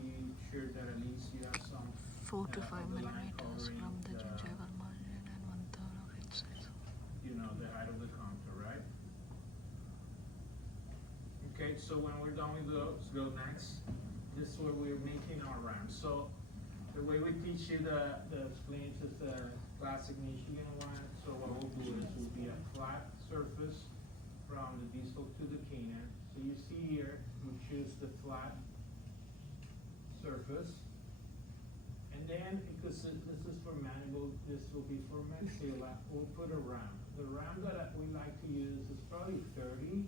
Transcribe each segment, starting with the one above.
be sure that at least you have some 4 to 5 of the line millimeters covering from the gingival margin and 1/3 of its size. you know, the height of the contour, right? Okay, so when we're done with those, go next. This is where we're making our ramp. So the way we teach you the splints is the classic Michigan one. So what we'll do is will be a flat surface from the distal to the canine. So you see here, we choose the flat surface. And then, because this is for mandible, this will be for maxilla, we'll put a ramp. The ramp that we like to use is probably 30.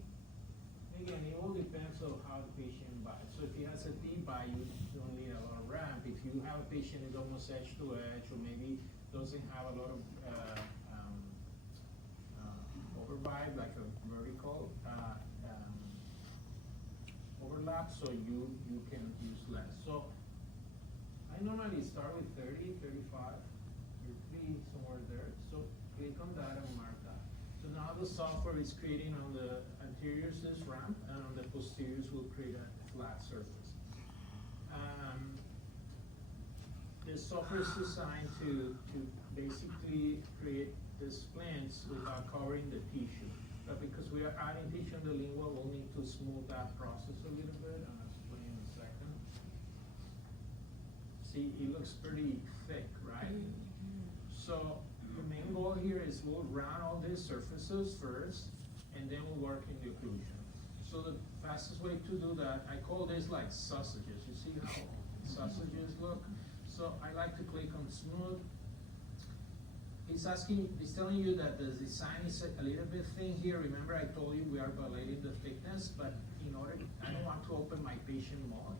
Again, it all depends on how the patient bites. So if he has a deep bite, you don't need a lot of ramp. If you have a patient who's almost edge to edge, or maybe doesn't have a lot of overbite, like a vertical overlap, so you can use less. So I normally start with 30, 35, or 3, somewhere there. So click on that and mark that. So now the software is creating on the anteriors this ramp, and on the posteriors will create a flat surface. The software is designed to basically create the splints without covering the tissue. But because we are adding tissue in the lingua, we'll need to smooth that process a little bit, and I'll explain in a second. See, it looks pretty thick, right? So the main goal here is we'll round all these surfaces first, and then we'll work in the occlusion. So the fastest way to do that, I call this like sausages. You see how sausages look? So I like to click on smooth. It's telling you that the design is a little bit thin here. Remember I told you we are violating the thickness, but in order, I don't want to open my patient more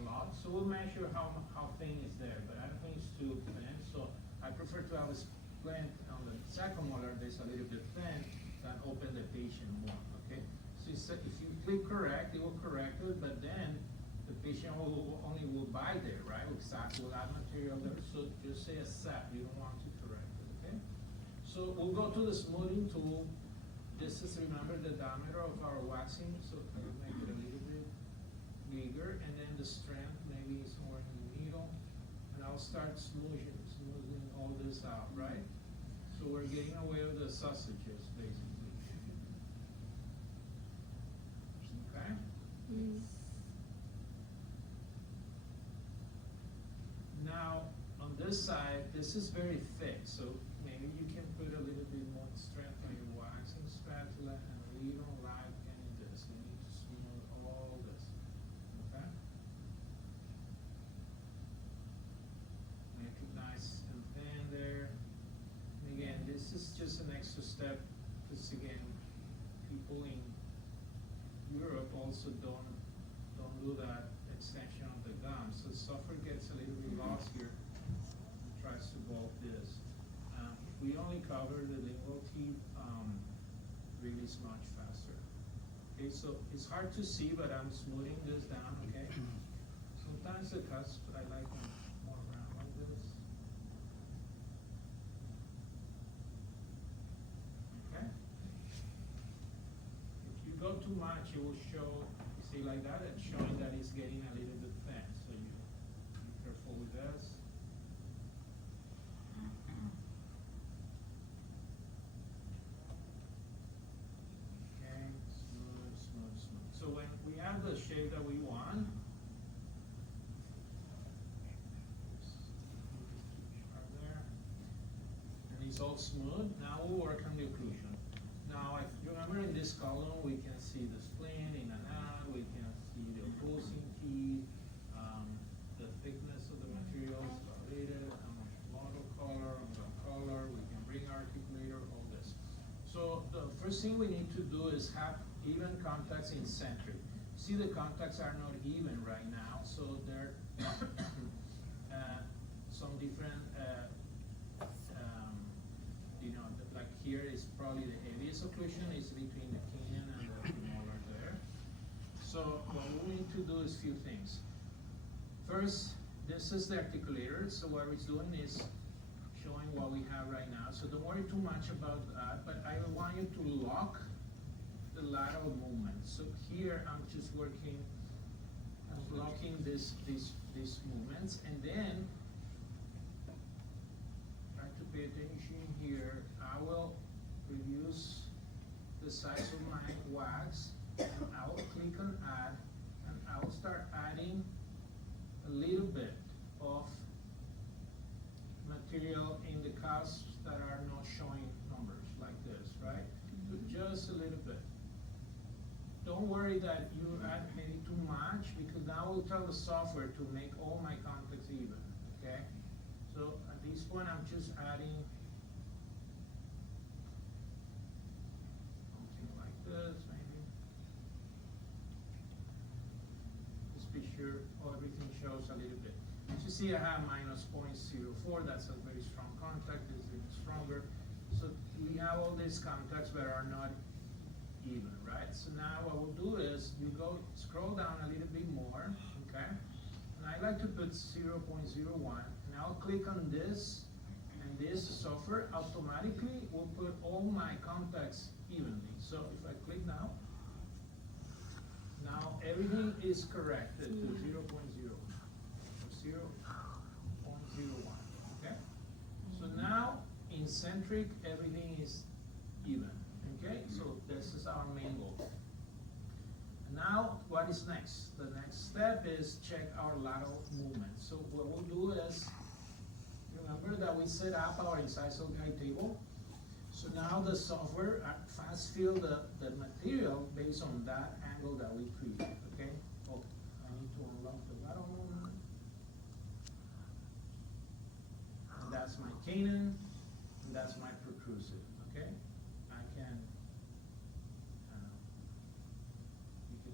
a lot. So we'll measure how thin is there, but I don't think it's too thin. So I prefer to have a splint on the second molar that's a little bit thin than open the patient more, okay? So if you click correct, it will correct it, but then the patient only will buy there, right? We'll add material there, so just say accept, you don't want to correct it, okay? So we'll go to the smoothing tool. This is, remember, the diameter of our waxing, so I will make it a little bit bigger, and then the strength maybe somewhere in the middle, and I'll start smoothing all this out, right? So we're getting away with the sausages, basically. Okay? Now, on this side, this is very thick, so maybe you can put a little bit more strength on your waxing spatula, and we don't like any of this. We need to smooth all this, okay? Make it nice and thin there. And again, this is just an extra step, because again, people in Europe also don't do that extension of the gum. So software gets a little bit lost here and tries to bulk this. If we only cover the lingual teeth, really is much faster. Okay, so it's hard to see, but I'm smoothing this down, okay? Sometimes the cusp, I like them more round like this. Okay? If you go too much, it will show, you see like that, it's showing that it's getting a little bit thin, so you be careful with this. Okay, smooth, smooth, smooth. So when we have the shape that we want, right there, and it's all smooth, now we'll work on the occlusion. Now, if you remember in this column, we can see the splint in and out, we can see the opposing teeth, the thickness of the materials related, model color, we can bring articulator, all this. So the first thing we need to do is have even contacts in center. See, the contacts are not even right now, so they're some different, you know, like here is probably the heaviest occlusion is between the canine and the molar there. So what we need to do is a few things. First, this is the articulator, so what it's doing is showing what we have right now. So don't worry too much about that, but I want you to lock the lateral movement. So here I'm just working, I'm locking these movements, and then try to pay attention here. I will reduce the size of my wax, and I will click on add, and I will start adding a little bit of material in the cuffs that are not showing numbers like this, right? So just a little bit. Don't worry that you add maybe too much, because now we'll tell the software to make all my contacts even, okay? So at this point, I'm just adding something like this, maybe. Just be sure everything shows a little bit. As you see, I have minus 0.04, that's a very strong contact, it's even stronger. So we have all these contacts that are not even, right? So now what we'll do is you go scroll down a little bit more, okay? And I like to put 0.01, and I'll click on this, and this software automatically will put all my contacts evenly. So if I click now everything is corrected to 0.0, 0.01, okay? So now in centric everything is even. Okay, so this is our main goal. Now, what is next? The next step is check our lateral movement. So what we'll do is, remember that we set up our incisal guide table. So now the software fast fill the material based on that angle that we create. Okay. Oh, I need to unlock the lateral movement. And that's my cannon, and that's my protrusive. Okay.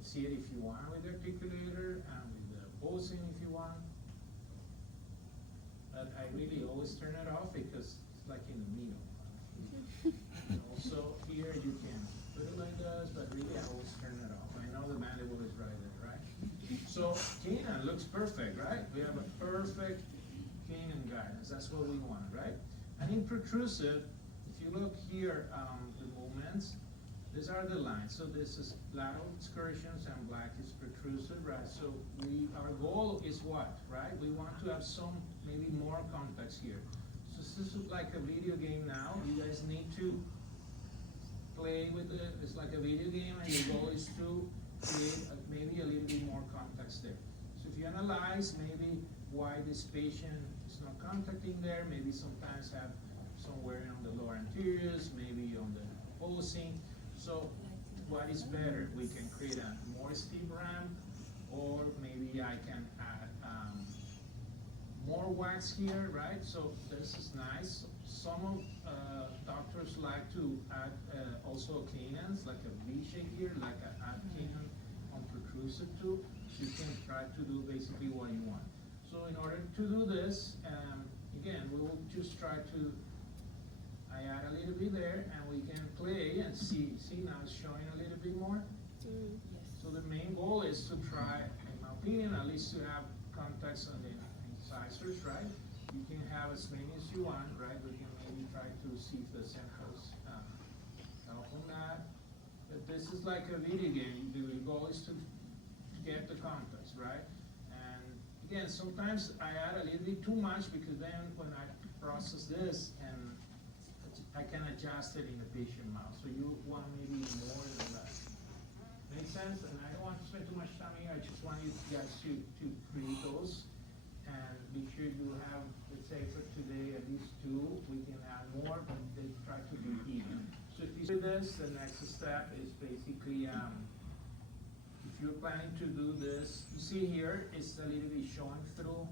See it if you want with the articulator and with the posing if you want. But I really always turn it off because it's like in the middle. Also here you can put it like this, but really I always turn it off. I know the mandible is right there, right? So canine looks perfect, right? We have a perfect canine guidance. That's what we want, right? And in protrusive, if you look here, the movements, these are the lines. So this is lateral excursions and black is protrusive, right? So our goal is what, right? We want to have some, maybe more contacts here. So this is like a video game now. You guys need to play with it. It's like a video game, and the goal is to create maybe a little bit more contacts there. So if you analyze maybe why this patient is not contacting there, maybe sometimes have some wearing on the lower anteriors, maybe on the posing. So what is better? We can create a more steep ramp, or maybe I can add more wax here, right? So this is nice. Some doctors like to add also canines, like a V shape here, like an add canine on protrusive too. You can try to do basically what you want. So in order to do this, again, we will just try to I add a little bit there, and we can play and see. See, now it's showing a little bit more. Yes. So the main goal is to try, in my opinion, at least to have contacts on the incisors, right? You can have as many as you want, right? We can maybe try to see if the centrals help on that. But this is like a video game. The goal is to get the contacts, right? And again, sometimes I add a little bit too much, because then when I process this, and I can adjust it in the patient mouth. So you want maybe more than that. Make sense? And I don't want to spend too much time here. I just want you guys to create those and be sure you have, let's say for today, at least 2. We can add more, but they try to be even. So if you do this, the next step is basically, if you're planning to do this, you see here, it's a little bit showing through.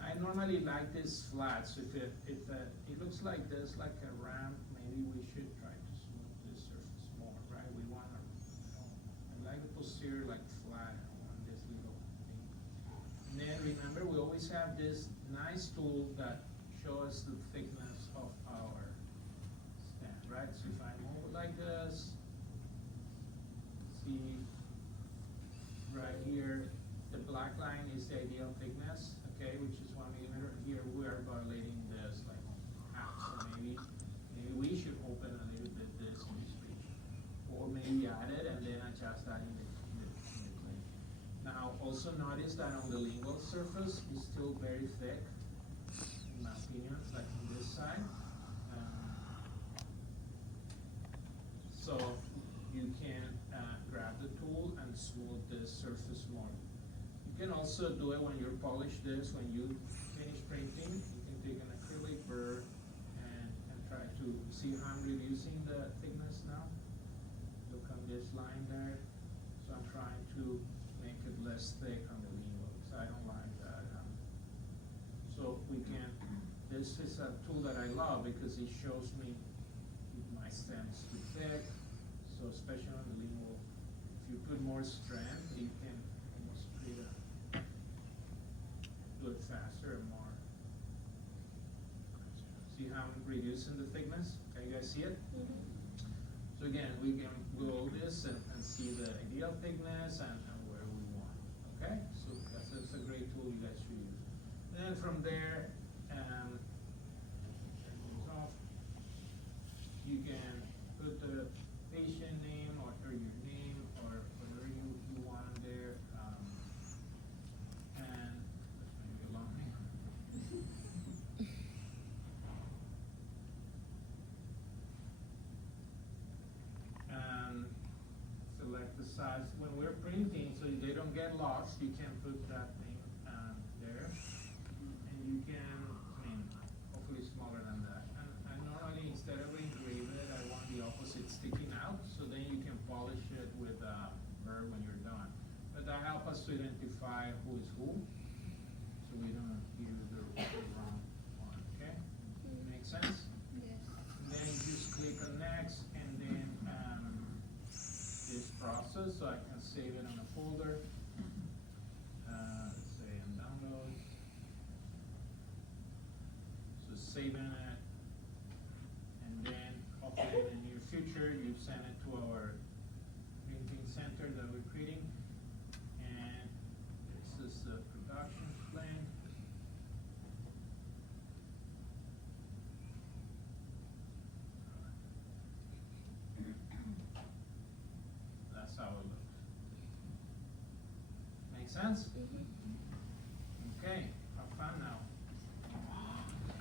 I normally like this flat, so if it looks like this, like a ramp, maybe we should try to smooth this surface more, right? We want to, I like the posterior like flat, I want this little thing. And then remember, we always have this nice tool that shows the thickness of our stand, right? So if I move it like this, see right here, the black line is the ideal thickness, okay, which is 1 millimeter. Here we are violating this like half, so maybe we should open a little bit this in this region, or maybe add it and then adjust that in the plane. Now Also notice that on the lingual surface is still very thick, in my opinion, like on this side. So you can grab the tool and smooth this surface more. You can also do it when you polish this, when you finish printing, you can take an acrylic burr and try to see how I'm reducing the thickness now. Look on this line there. So I'm trying to make it less thick on the lingual, because I don't like that. So we can, this is a tool that I love because it shows me if my stem is too thick. So especially on the lingual, if you put more strength, you can almost do it faster and more. See how I'm reducing the thickness? Can you guys see it? Mm-hmm. So again, we can go this and see the ideal thickness and where we want. Okay? So that's a great tool you guys should use. And then from there, turn these off. You can put the patient name or your name or whatever you want in there. And that's maybe a long name. Select the size. When we're printing, so they don't get lost, you can put that name there. And you can, hopefully smaller than that. And normally, instead of engrave it, I want the opposite sticking out, so then you can polish it with a burr when you're done. But that helps us to identify who is who, so we don't use the wrong one, okay? Make sense? Yes. And then you just click on next, and then this process, so I can save it on a folder. Let's say in downloads. So saving it, and then hopefully in the near future you send it to our printing center that we're creating. And this is the production plan. That's how it looks. Make sense? Mm-hmm.